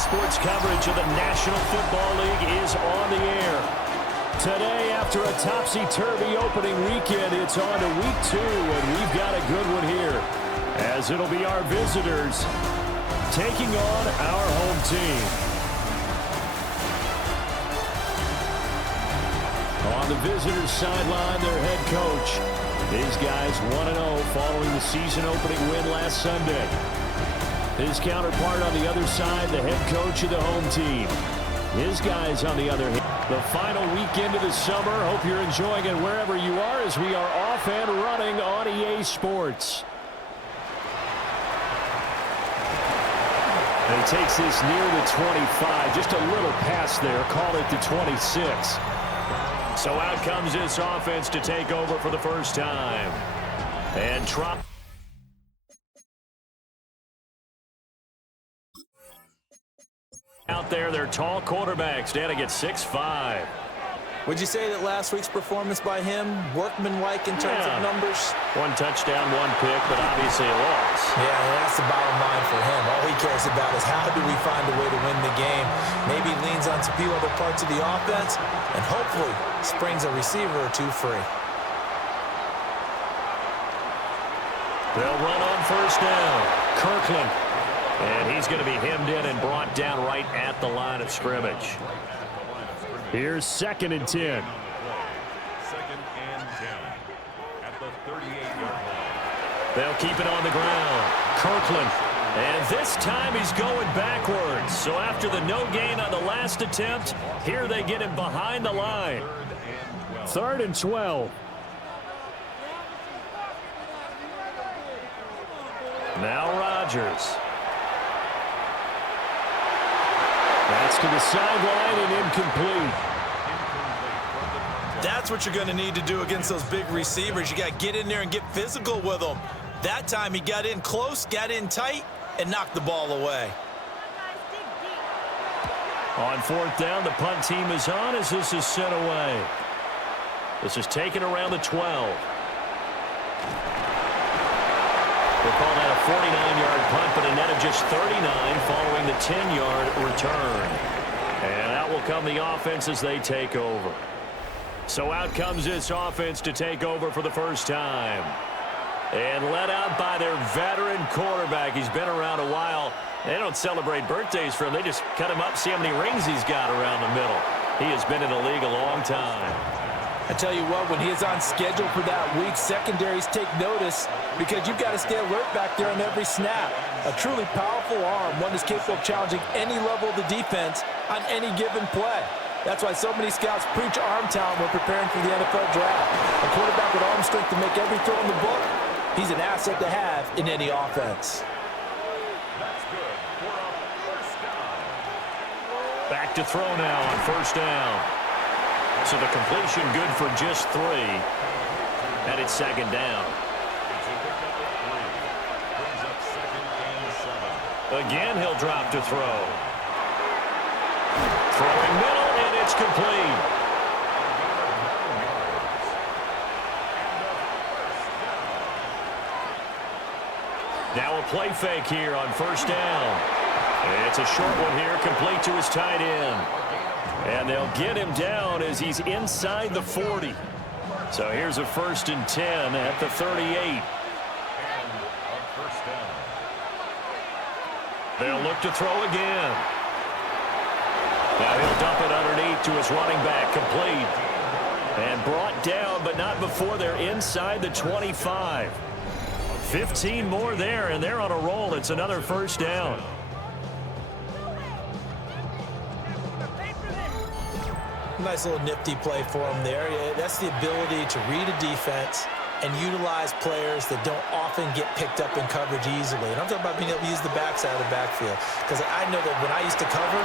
Sports coverage of the National Football League is on the air. Today, after a topsy-turvy opening weekend, it's on to week 2, and we've got a good one here, as it'll be our visitors taking on our home team. On the visitors' sideline, their head coach. These guys 1-0 following the season-opening win last Sunday. His counterpart on the other side, the head coach of the home team. His guys on the other hand. The final weekend of the summer. Hope you're enjoying it wherever you are as we are off and running on EA Sports. And he takes this near the 25. Just a little pass there. Call it the 26. So out comes this offense to take over for the first time. And try. Out there, they're tall quarterbacks standing at 6'5". Would you say that last week's performance by him, workmanlike in terms of numbers? 1 touchdown, 1 pick, but obviously a loss. Yeah, that's the bottom line for him. All he cares about is how do we find a way to win the game. Maybe leans on a few other parts of the offense, and hopefully springs a receiver or two free. They'll run on first down. Kirkland. And he's going to be hemmed in and brought down right at the line of scrimmage. Here's 2nd and 10. 2nd and 10 at the 38-yard line. They'll keep it on the ground. Kirkland. And this time he's going backwards. So after the no gain on the last attempt, here they get him behind the line. 3rd and 12. Now Rodgers. That's to the sideline and incomplete. That's what you're going to need to do against those big receivers. You got to get in there and get physical with them. That time he got in close, got in tight, and knocked the ball away. On 4th down, the punt team is on as this is sent away. This is taken around the 12. We'll call that a 49-yard punt, but a net of just 39 following the 10-yard return. And out will come the offense as they take over. So out comes this offense to take over for the first time. And led out by their veteran quarterback. He's been around a while. They don't celebrate birthdays for him. They just cut him up, see how many rings he's got around the middle. He has been in the league a long time. I tell you what, when he is on schedule for that week, secondaries take notice because you've got to stay alert back there on every snap. A truly powerful arm, one that's capable of challenging any level of the defense on any given play. That's why so many scouts preach arm talent when preparing for the NFL draft. A quarterback with arm strength to make every throw in the book, he's an asset to have in any offense. That's good for a first down. Back to throw now on first down. So the completion good for just 3. And it's 2nd down. Brings up 2nd and 7. Again, he'll drop to throw. Throwing middle, and it's complete. Now a play fake here on first down. It's a short one here, complete to his tight end. And they'll get him down as he's inside the 40. So here's a 1st and 10 at the 38. They'll look to throw again. Now he'll dump it underneath to his running back, complete. And brought down, but not before they're inside the 25. 15 more there, and they're on a roll. It's another first down. Nice little nifty play for him there. That's the ability to read a defense and utilize players that don't often get picked up in coverage easily. And I'm talking about being able to use the backside of the backfield. Because I know that when I used to cover,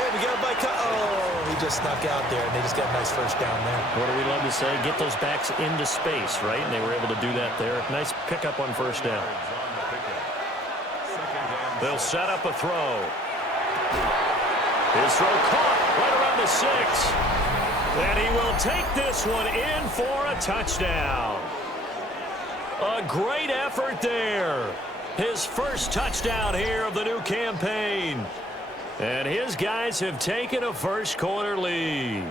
hey, we got a bike. Oh, he just snuck out there, and they just got a nice first down there. What do we love to say? Get those backs into space, right? And they were able to do that there. Nice pickup on first down. They'll set up a throw. His throw caught right around the 6. And he will take this one in for a touchdown. A great effort there. His first touchdown here of the new campaign. And his guys have taken a first-quarter lead.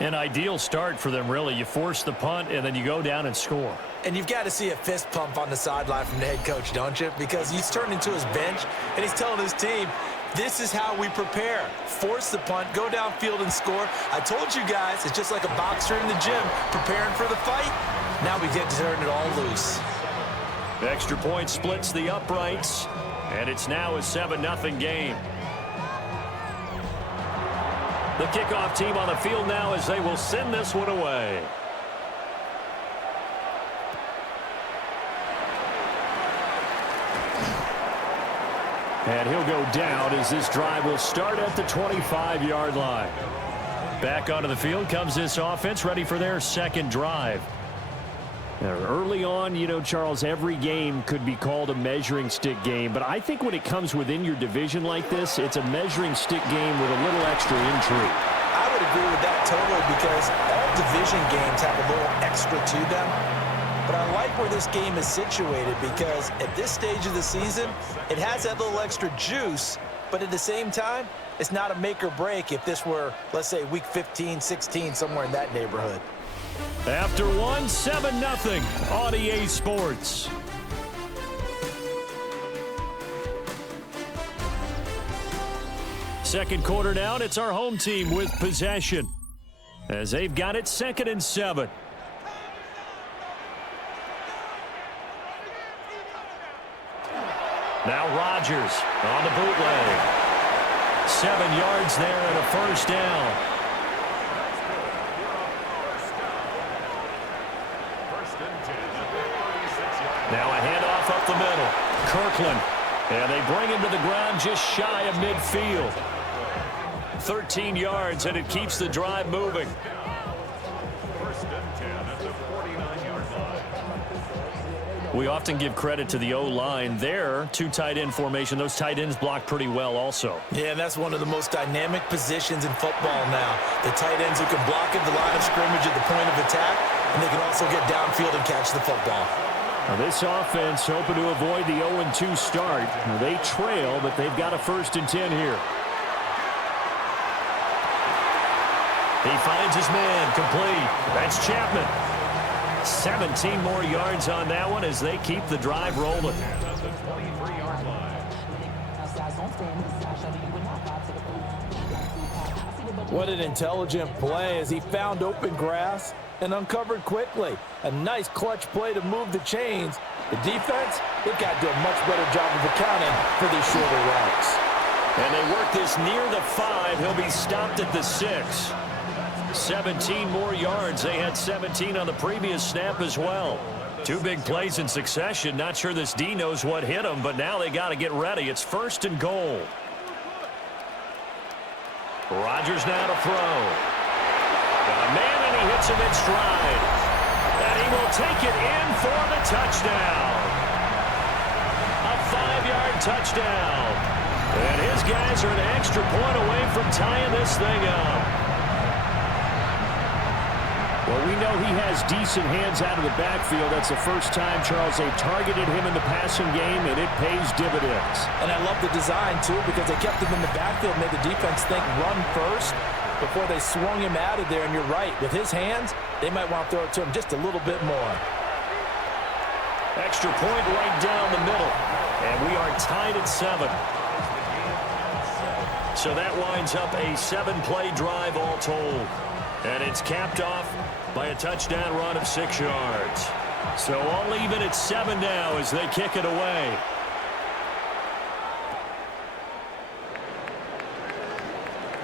An ideal start for them, really. You force the punt, and then you go down and score. And you've got to see a fist pump on the sideline from the head coach, don't you? Because he's turned into his bench, and he's telling his team, this is how we prepare. Force the punt, go downfield and score. I told you guys, it's just like a boxer in the gym preparing for the fight. Now we get to turn it all loose. Extra point splits the uprights, and it's now a 7-0 game. The kickoff team on the field now as they will send this one away. And he'll go down as this drive will start at the 25-yard line. Back onto the field comes this offense, ready for their second drive. Now, early on, you know, Charles, every game could be called a measuring stick game. But I think when it comes within your division like this, it's a measuring stick game with a little extra intrigue. I would agree with that totally because all division games have a little extra to them. But I like where this game is situated because at this stage of the season, it has that little extra juice. But at the same time, it's not a make or break if this were, let's say, week 15, 16, somewhere in that neighborhood. After one, 7-0 on EA Sports. Second quarter down, it's our home team with possession as they've got it 2nd and 7. Now Rodgers on the bootleg. 7 yards there and a first down. Now a handoff up the middle. Kirkland. And they bring him to the ground just shy of midfield. 13 yards, and it keeps the drive moving. We often give credit to the O-line there. 2 tight end formation. Those tight ends block pretty well also. Yeah, and that's one of the most dynamic positions in football now. The tight ends who can block at the line of scrimmage at the point of attack, and they can also get downfield and catch the football. Now this offense hoping to avoid the 0-2 start. They trail, but they've got a 1st and 10 here. He finds his man, complete. That's Chapman. 17 more yards on that one as they keep the drive rolling. What an intelligent play as he found open grass and uncovered quickly. A nice clutch play to move the chains. The defense, they've got to do a much better job of accounting for these shorter routes. And they work this near the 5. He'll be stopped at the 6. 17 more yards. They had 17 on the previous snap as well. 2 big plays in succession. Not sure this D knows what hit him, but now they got to get ready. It's 1st and goal. Rodgers now to throw. Got a man, and he hits him in stride. And he will take it in for the touchdown. A 5-yard touchdown. And his guys are an extra point away from tying this thing up. Well, we know he has decent hands out of the backfield. That's the first time, Charles, they've targeted him in the passing game, and it pays dividends. And I love the design, too, because they kept him in the backfield, made the defense think run first before they swung him out of there. And you're right, with his hands, they might want to throw it to him just a little bit more. Extra point right down the middle. And we are tied at 7. So that winds up a 7-play drive all told. And it's capped off by a touchdown run of 6 yards. So all even at 7 now as they kick it away.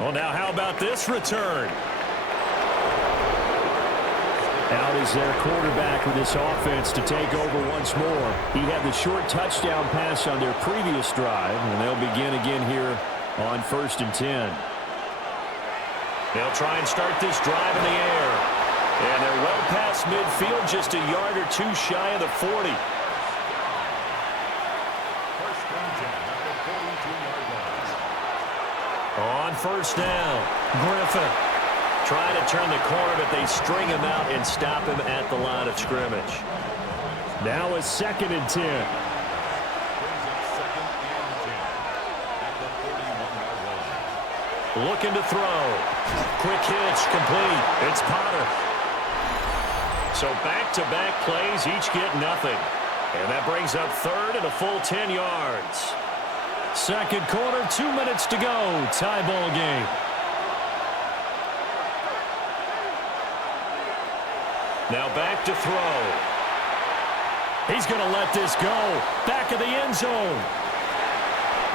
Well, now how about this return? Out is their quarterback with this offense to take over once more. He had the short touchdown pass on their previous drive, and they'll begin again here on 1st and 10. They'll try and start this drive in the air. And they're well past midfield, just a yard or 2 shy of the 40. On 1st down, Griffin trying to turn the corner, but they string him out and stop him at the line of scrimmage. Now a 2nd and 10. looking to throw. Quick hitch, complete. It's Potter. So back-to-back plays, each get nothing. And that brings up third and a full 10 yards. Second quarter, 2 minutes to go. Tie ball game. Now back to throw. He's going to let this go. Back of the end zone.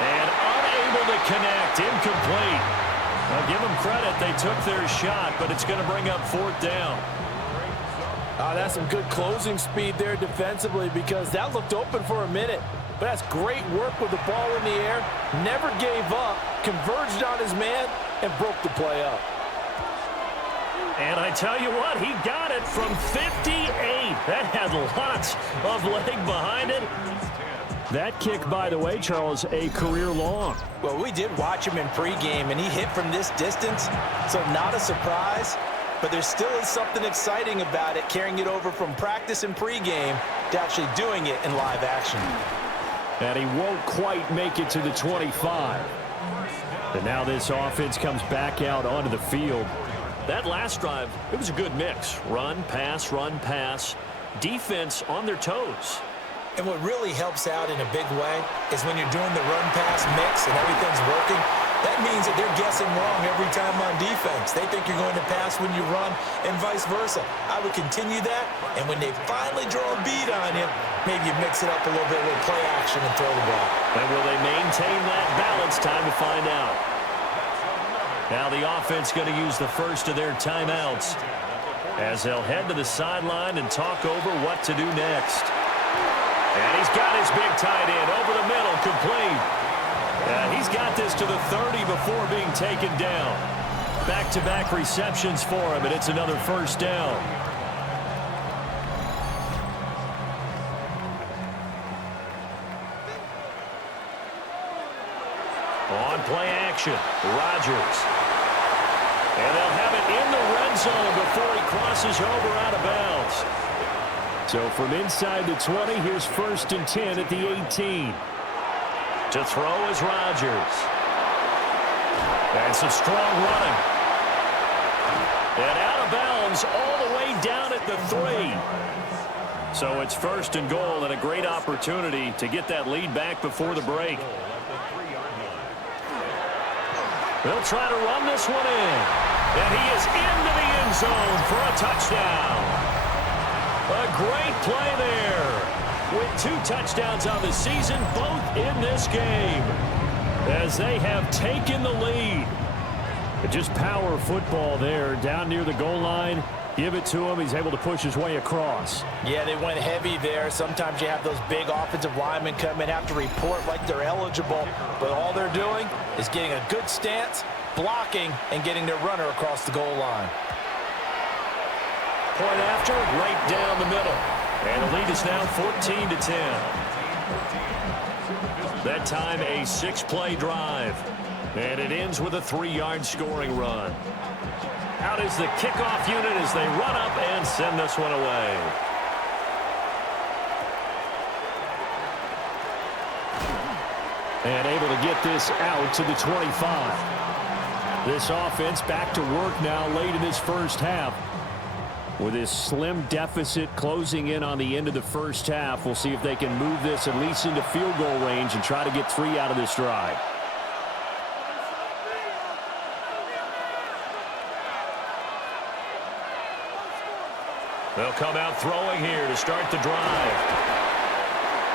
And unable to connect. Incomplete. I'll give them credit. They took their shot, but it's going to bring up fourth down. That's some good closing speed there defensively because that looked open for a minute. But that's great work with the ball in the air. Never gave up, converged on his man, and broke the play up. And I tell you what, he got it from 58. That had lots of leg behind it. That kick, by the way, Charles, a career long. Well, we did watch him in pregame, and he hit from this distance, so not a surprise. But there still is something exciting about it, carrying it over from practice and pregame to actually doing it in live action. And he won't quite make it to the 25. And now this offense comes back out onto the field. That last drive, it was a good mix. Run, pass, defense on their toes. And what really helps out in a big way is when you're doing the run-pass mix and everything's working, that means that they're guessing wrong every time on defense. They think you're going to pass when you run and vice versa. I would continue that, and when they finally draw a beat on you, maybe you mix it up a little bit with play action and throw the ball. And will they maintain that balance? Time to find out. Now the offense going to use the first of their timeouts as they'll head to the sideline and talk over what to do next. And he's got his big tight end over the middle, complete. He's got this to the 30 before being taken down. Back-to-back receptions for him, and it's another first down. On play action, Rodgers. And they'll have it in the red zone before he crosses over out of bounds. So from inside the 20, here's first and 10 at the 18. To throw is Rodgers. And some strong running. And out of bounds all the way down at the 3. So it's first and goal and a great opportunity to get that lead back before the break. They'll try to run this one in. And he is into the end zone for a touchdown. A great play there. With 2 touchdowns on the season, both in this game. As they have taken the lead. Just power football there down near the goal line. Give it to him. He's able to push his way across. Yeah, they went heavy there. Sometimes you have those big offensive linemen come in, have to report like they're eligible. But all they're doing is getting a good stance, blocking, and getting their runner across the goal line. Point after, right down the middle. And the lead is now 14-10. That time a 6-play drive. And it ends with a 3-yard scoring run. Out is the kickoff unit as they run up and send this one away. And able to get this out to the 25. This offense back to work now late in this first half. With this slim deficit closing in on the end of the first half, we'll see if they can move this at least into field goal range and try to get 3 out of this drive. They'll come out throwing here to start the drive.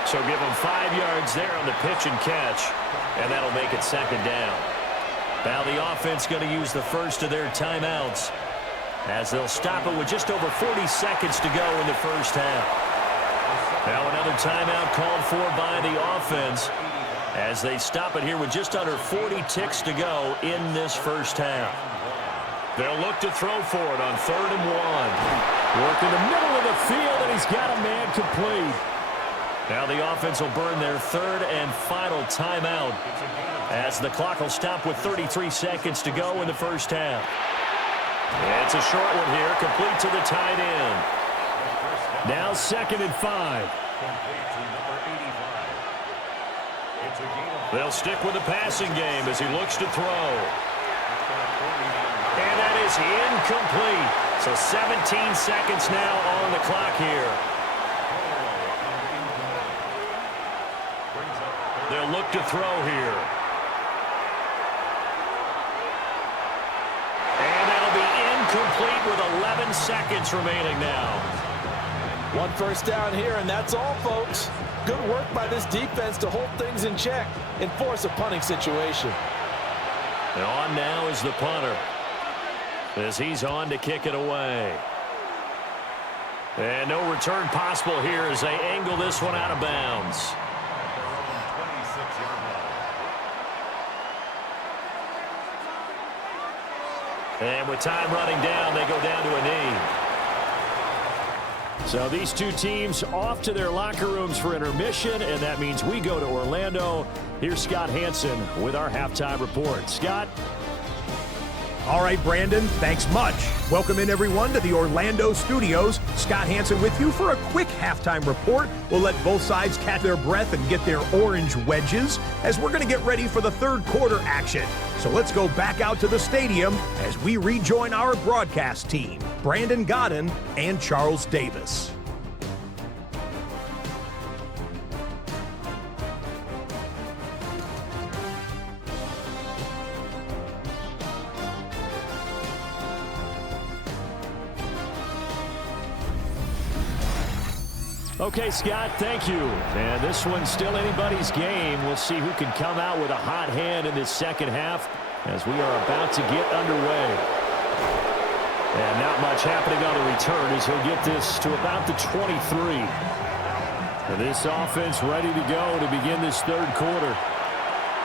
So give them 5 yards there on the pitch and catch, and that'll make it second down. Now the offense going to use the first of their timeouts as they'll stop it with just over 40 seconds to go in the first half. Now another timeout called for by the offense as they stop it here with just under 40 ticks to go in this first half. They'll look to throw for it on 3rd and 1. Work in the middle of the field, and he's got a man complete. Now the offense will burn their 3rd and final timeout as the clock will stop with 33 seconds to go in the first half. It's a short one here, complete to the tight end. Now 2nd and 5. They'll stick with the passing game as he looks to throw. And that is incomplete. So 17 seconds now on the clock here. They'll look to throw here. And that'll be incomplete with 11 seconds remaining now. One first down here, and that's all, folks. Good work by this defense to hold things in check and force a punting situation. And on now is the punter, as he's on to kick it away. And no return possible here as they angle this one out of bounds. And with time running down, they go down to a knee. So these two teams off to their locker rooms for intermission, and that means we go to Orlando. Here's Scott Hansen with our halftime report. Scott? All right, Brandon, thanks much. Welcome in, everyone, to the Orlando studios. Scott Hansen with you for a quick halftime report. We'll let both sides catch their breath and get their orange wedges as we're going to get ready for the third quarter action. So let's go back out to the stadium as we rejoin our broadcast team, Brandon Godden and Charles Davis. Okay, Scott, thank you. And this one's still anybody's game. We'll see who can come out with a hot hand in this second half as we are about to get underway. And not much happening on the return as he'll get this to about the 23. And this offense ready to go to begin this third quarter.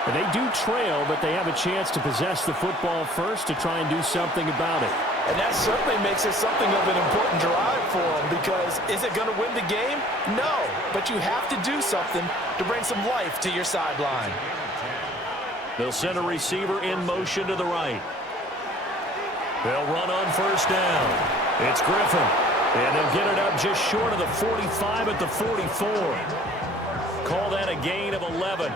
And they do trail, but they have a chance to possess the football first to try and do something about it. And that certainly makes it something of an important drive for them, because is it going to win the game? No, but you have to do something to bring some life to your sideline. They'll send a receiver in motion to the right. They'll run on first down. It's Griffin. And they'll get it up just short of the 45 at the 44. Call that a gain of 11.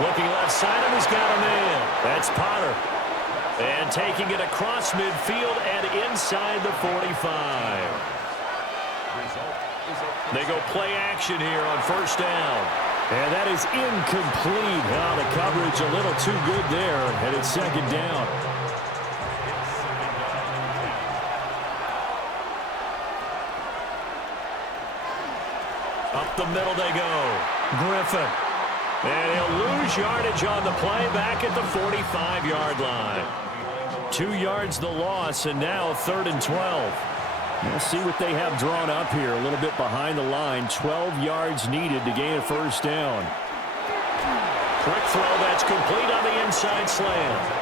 Looking left side, and he's got a man. That's Potter. And taking it across midfield and inside the 45. They go play action here on first down. And that is incomplete. Now the coverage a little too good there, and it's second down. Up the middle they go. Griffin. And he'll lose yardage on the play back at the 45-yard line. 2 yards the loss, and now 3rd and 12. We'll see what they have drawn up here. A little bit behind the line. 12 yards needed to gain a first down. Quick throw that's complete on the inside slant.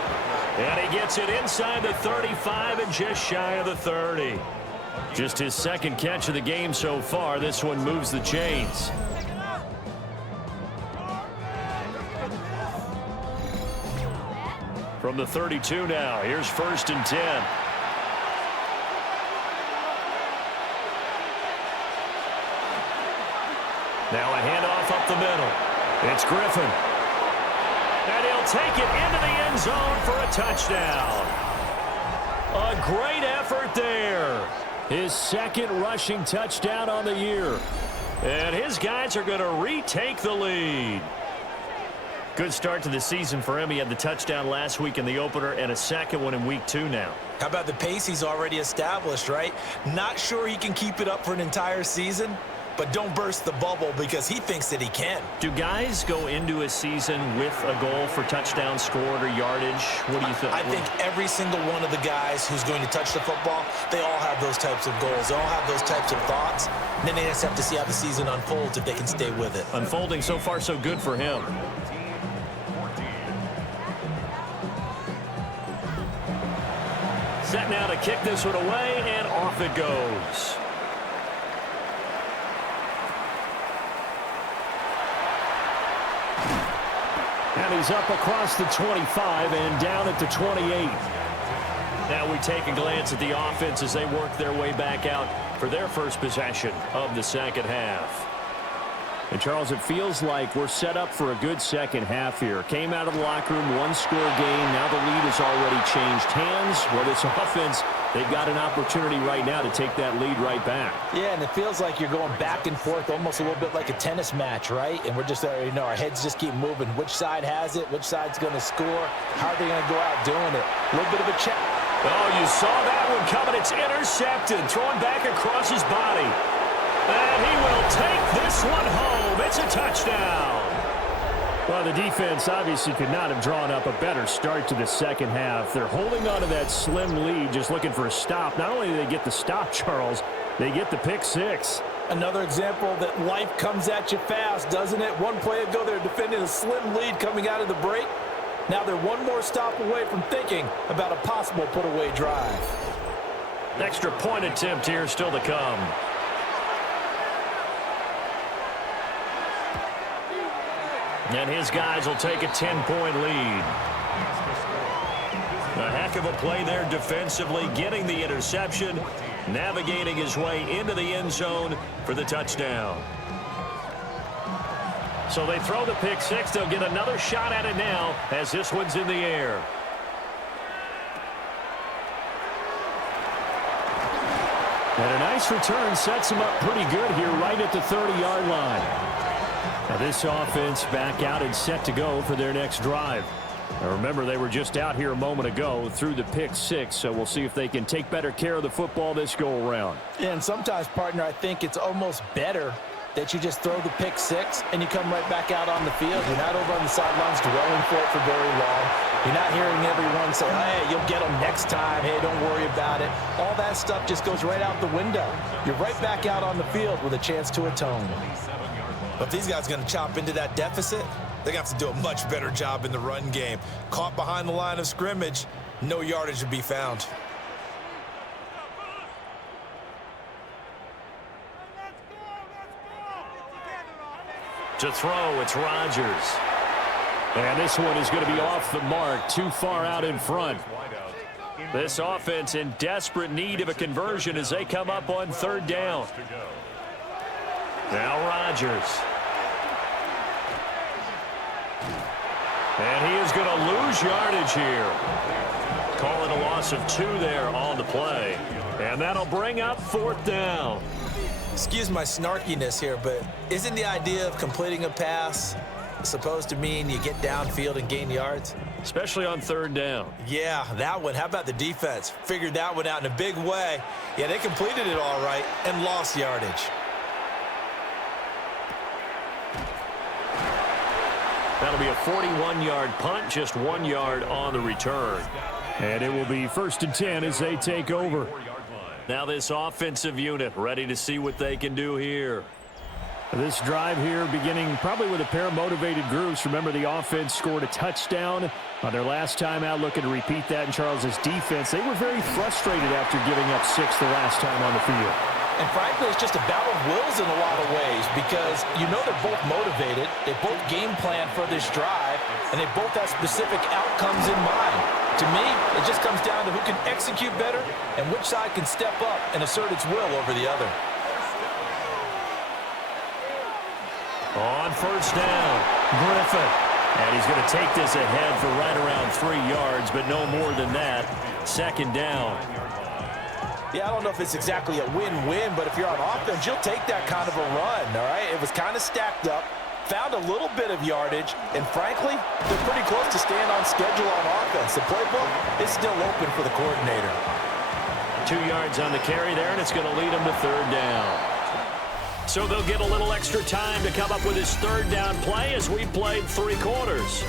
And he gets it inside the 35 and just shy of the 30. Just his second catch of the game so far. This one moves the chains. From the 32 now, here's 1st and 10. Now a handoff up the middle. It's Griffin. And he'll take it into the end zone for a touchdown. A great effort there. His second rushing touchdown on the year. And his guys are going to retake the lead. Good start to the season for him. He had the touchdown last week in the opener and a second one in week 2 now. How about the pace he's already established, right? Not sure he can keep it up for an entire season, but don't burst the bubble because he thinks that he can. Do guys go into a season with a goal for touchdown scored or yardage? What do you think? I think every single one of the guys who's going to touch the football, they all have those types of goals. They all have those types of thoughts. And then they just have to see how the season unfolds if they can stay with it. Unfolding so far so good for him. Set now to kick this one away, and off it goes. And he's up across the 25 and down at the 28. Now we take a glance at the offense as they work their way back out for their first possession of the second half. And, Charles, it feels like we're set up for a good second half here. Came out of the locker room, one-score game. Now the lead has already changed hands. Well, this offense, they've got an opportunity right now to take that lead right back. Yeah, and it feels like you're going back and forth almost a little bit like a tennis match, right? And we're just, our heads just keep moving. Which side has it? Which side's going to score? How are they going to go out doing it? A little bit of a check. Oh, you saw that one coming. It's intercepted. Thrown back across his body. And he will take this one home. It's a touchdown. Well, the defense obviously could not have drawn up a better start to the second half. They're holding on to that slim lead, just looking for a stop. Not only do they get the stop, Charles, they get the pick six. Another example that life comes at you fast, doesn't it? One play ago, they're defending a slim lead coming out of the break. Now they're one more stop away from thinking about a possible put-away drive. Extra point attempt here still to come. And his guys will take a 10-point lead. A heck of a play there defensively, getting the interception, navigating his way into the end zone for the touchdown. So they throw the pick six. They'll get another shot at it now as this one's in the air. And a nice return sets him up pretty good here right at the 30-yard line. Now this offense back out and set to go for their next drive. Now remember, they were just out here a moment ago through the pick six, so we'll see if they can take better care of the football this go-around. And sometimes, partner, I think it's almost better that you just throw the pick six and you come right back out on the field. You're not over on the sidelines dwelling for it for very long. You're not hearing everyone say, hey, you'll get them next time. Hey, don't worry about it. All that stuff just goes right out the window. You're right back out on the field with a chance to atone. But if these guys are going to chop into that deficit, they're going to have to do a much better job in the run game. Caught behind the line of scrimmage, no yardage to be found. To throw, it's Rodgers. And this one is going to be off the mark, too far out in front. This offense in desperate need of a conversion as they come up on third down. Now Rodgers. And he is going to lose yardage here. Call it a loss of 2 there on the play. And that'll bring up fourth down. Excuse my snarkiness here, but isn't the idea of completing a pass supposed to mean you get downfield and gain yards? Especially on third down. Yeah, that one. How about the defense? Figured that one out in a big way. Yeah, they completed it all right and lost yardage. That'll be a 41-yard punt, just 1 yard on the return. And it will be 1st and 10 as they take over. Now this offensive unit ready to see what they can do here. This drive here beginning probably with a pair of motivated groups. Remember, the offense scored a touchdown on their last time out, looking to repeat that in Charles's defense. They were very frustrated after giving up 6 the last time on the field. And frankly, it's just a battle of wills in a lot of ways because you know they're both motivated, they both game plan for this drive, and they both have specific outcomes in mind. To me, it just comes down to who can execute better and which side can step up and assert its will over the other. On first down, Griffin. And he's going to take this ahead for right around 3 yards, but no more than that. Second down. Yeah, I don't know if it's exactly a win-win, but if you're on offense, you'll take that kind of a run, all right? It was kind of stacked up, found a little bit of yardage, and frankly, they're pretty close to staying on schedule on offense. The playbook is still open for the coordinator. 2 yards on the carry there, and it's going to lead them to third down. So they'll get a little extra time to come up with his third down play as we played 3 quarters.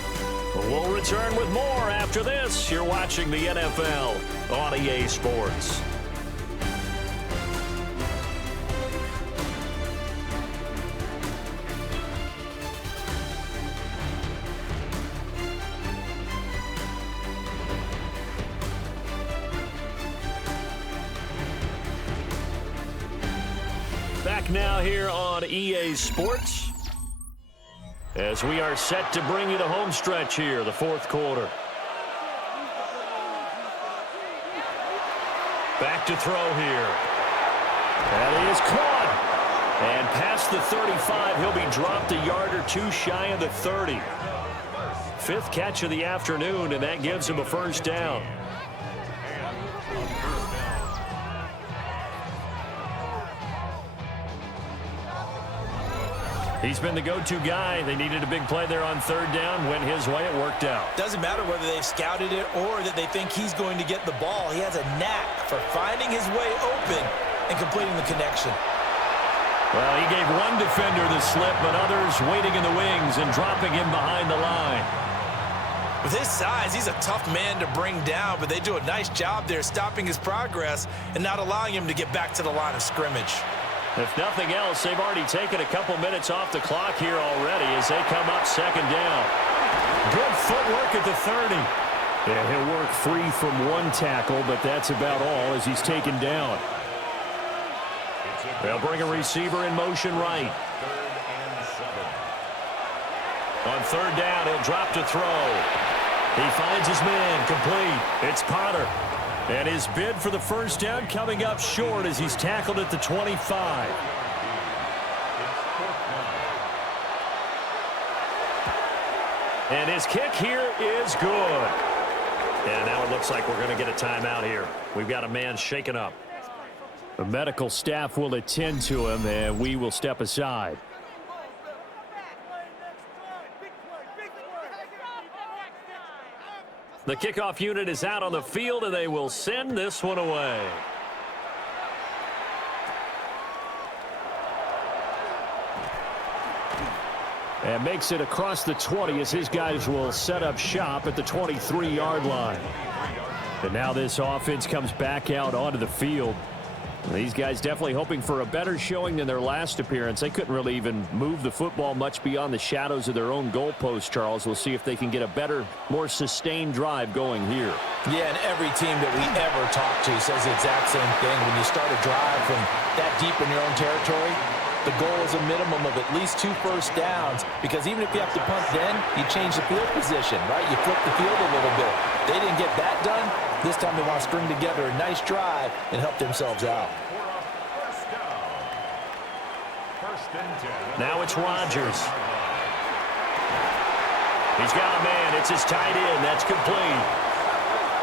We'll return with more after this. You're watching the NFL on EA Sports. Back now here on EA Sports as we are set to bring you the home stretch here, the 4th quarter. Back to throw here. That is caught. And past the 35, he'll be dropped a yard or two shy of the 30. Fifth catch of the afternoon, and that gives him a first down. He's been the go-to guy. They needed a big play there on third down. Went his way. It worked out. Doesn't matter whether they've scouted it or that they think he's going to get the ball. He has a knack for finding his way open and completing the connection. Well, he gave one defender the slip, but others waiting in the wings and dropping him behind the line. With his size, he's a tough man to bring down, but they do a nice job there stopping his progress and not allowing him to get back to the line of scrimmage. If nothing else, they've already taken a couple minutes off the clock here already as they come up second down. Good footwork at the 30. Yeah, he'll work free from one tackle, but that's about all as he's taken down. They'll bring a receiver in motion right. On third down, he'll drop to throw. He finds his man, complete. It's Potter. And his bid for the first down coming up short as he's tackled at the 25. And his kick here is good. And now it looks like we're going to get a timeout here. We've got a man shaken up. The medical staff will attend to him, and we will step aside. The kickoff unit is out on the field, and they will send this one away. And makes it across the 20 as his guys will set up shop at the 23-yard line. And now this offense comes back out onto the field. These guys definitely hoping for a better showing than their last appearance. They couldn't really even move the football much beyond the shadows of their own goalpost, Charles. We'll see if they can get a better, more sustained drive going here. Yeah, and every team that we ever talk to says the exact same thing. When you start a drive from that deep in your own territory, the goal is a minimum of at least 2 first downs, because even if you have to punt then, you change the field position, right? You flip the field a little bit. They didn't get that done. This time they want to string together a nice drive and help themselves out. Now it's Rodgers. He's got a man. It's his tight end. That's complete.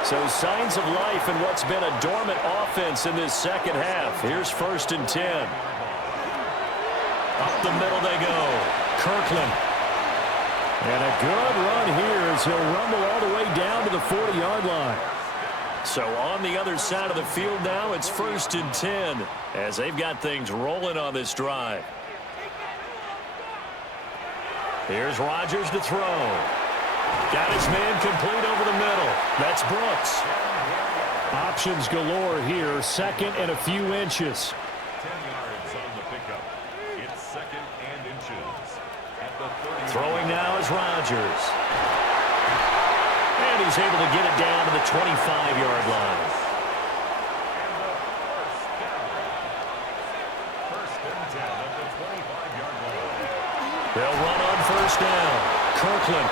So signs of life in what's been a dormant offense in this second half. Here's 1st and 10. Up the middle they go. Kirkland. And a good run here as he'll rumble all the way down to the 40-yard line. So on the other side of the field now, it's 1st and 10 as they've got things rolling on this drive. Here's Rodgers to throw. Got his man complete over the middle. That's Brooks. Options galore here. Second and a few inches. 10 yards on the pickup. It's 2nd and inches. At the 30. Throwing now is Rodgers. And he's able to get it down to the 25-yard line. First and 10 at the 25-yard line. They'll run on first down. Kirkland.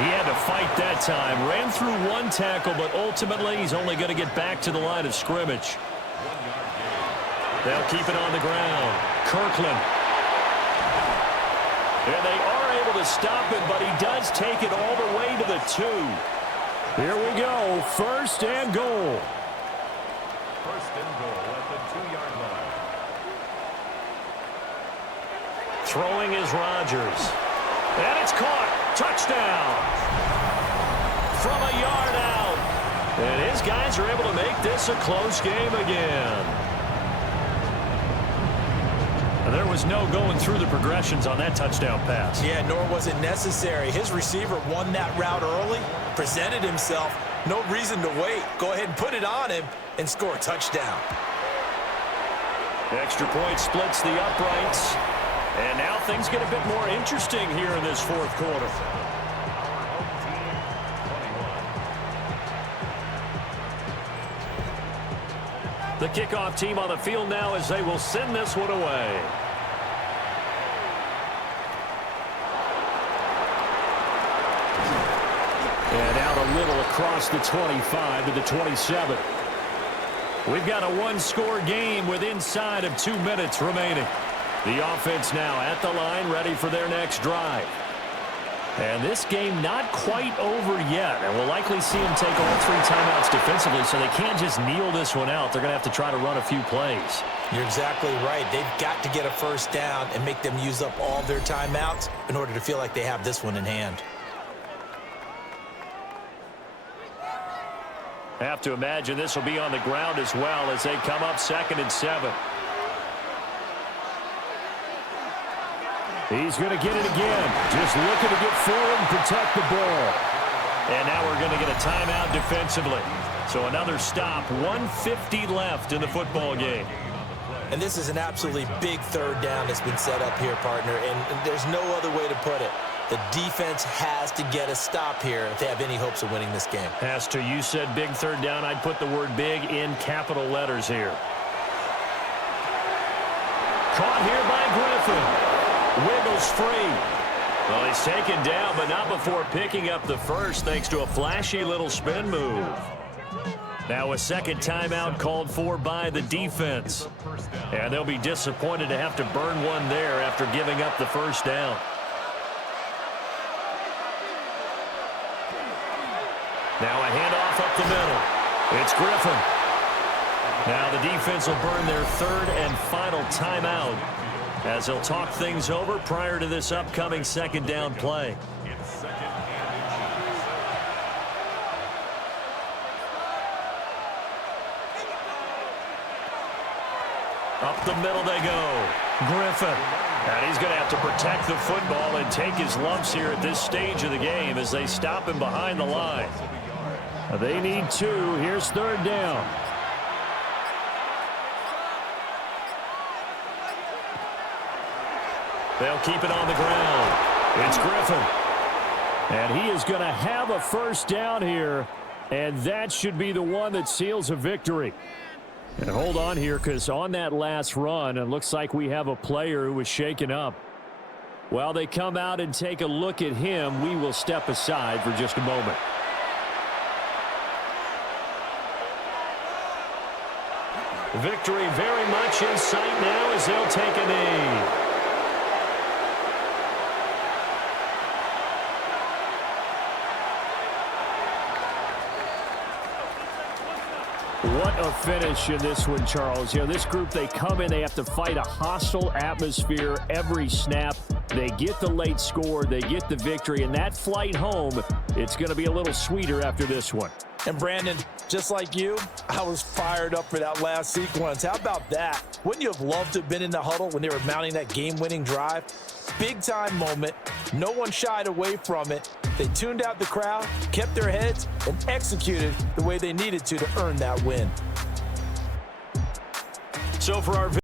He had to fight that time. Ran through one tackle, but ultimately he's only going to get back to the line of scrimmage. 1-yard gain. They'll keep it on the ground. Kirkland. And they are able to stop him, but he does take it all the way to the 2. Here we go. 1st and goal. First and goal at the 2-yard line. Throwing is Rodgers. And it's caught. Touchdown. From a yard out. And his guys are able to make this a close game again. And there was no going through the progressions on that touchdown pass. Yeah, nor was it necessary. His receiver won that route early, presented himself. No reason to wait. Go ahead and put it on him and score a touchdown. Extra point splits the uprights. And now things get a bit more interesting here in this 4th quarter. The kickoff team on the field now as they will send this one away. And out a little across the 25 to the 27. We've got a one-score game with inside of 2 minutes remaining. The offense now at the line, ready for their next drive. And this game not quite over yet, and we'll likely see them take all 3 timeouts defensively, so they can't just kneel this one out. They're going to have to try to run a few plays. You're exactly right. They've got to get a first down and make them use up all their timeouts in order to feel like they have this one in hand. Have to imagine this will be on the ground as well as they come up 2nd and 7. He's going to get it again. Just looking to get forward and protect the ball. And now we're going to get a timeout defensively. So another stop, 1:50 left in the football game. And this is an absolutely big third down that's been set up here, partner, and there's no other way to put it. The defense has to get a stop here if they have any hopes of winning this game. Has to. You said big third down. I'd put the word big in capital letters here. Caught here by Griffin. Wiggles free. Well, he's taken down, but not before picking up the first thanks to a flashy little spin move. Now a second timeout called for by the defense. And they'll be disappointed to have to burn one there after giving up the first down. Now a handoff up the middle. It's Griffin. Now the defense will burn their third and final timeout as they'll talk things over prior to this upcoming second down play. Up the middle they go. Griffin. And he's going to have to protect the football and take his lumps here at this stage of the game as they stop him behind the line. They need 2. Here's third down. They'll keep it on the ground. It's Griffin. And he is going to have a first down here, and that should be the one that seals a victory. And hold on here, because on that last run, it looks like we have a player who was shaken up. While they come out and take a look at him, we will step aside for just a moment. Victory very much in sight now as they'll take a knee. What a finish in this one, Charles. You know, this group, they come in, they have to fight a hostile atmosphere every snap. They get the late score, they get the victory, and that flight home, it's going to be a little sweeter after this one. And Brandon, just like you, I was fired up for that last sequence. How about that? Wouldn't you have loved to have been in the huddle when they were mounting that game-winning drive? Big-time moment. No one shied away from it. They tuned out the crowd, kept their heads, and executed the way they needed to earn that win. So for our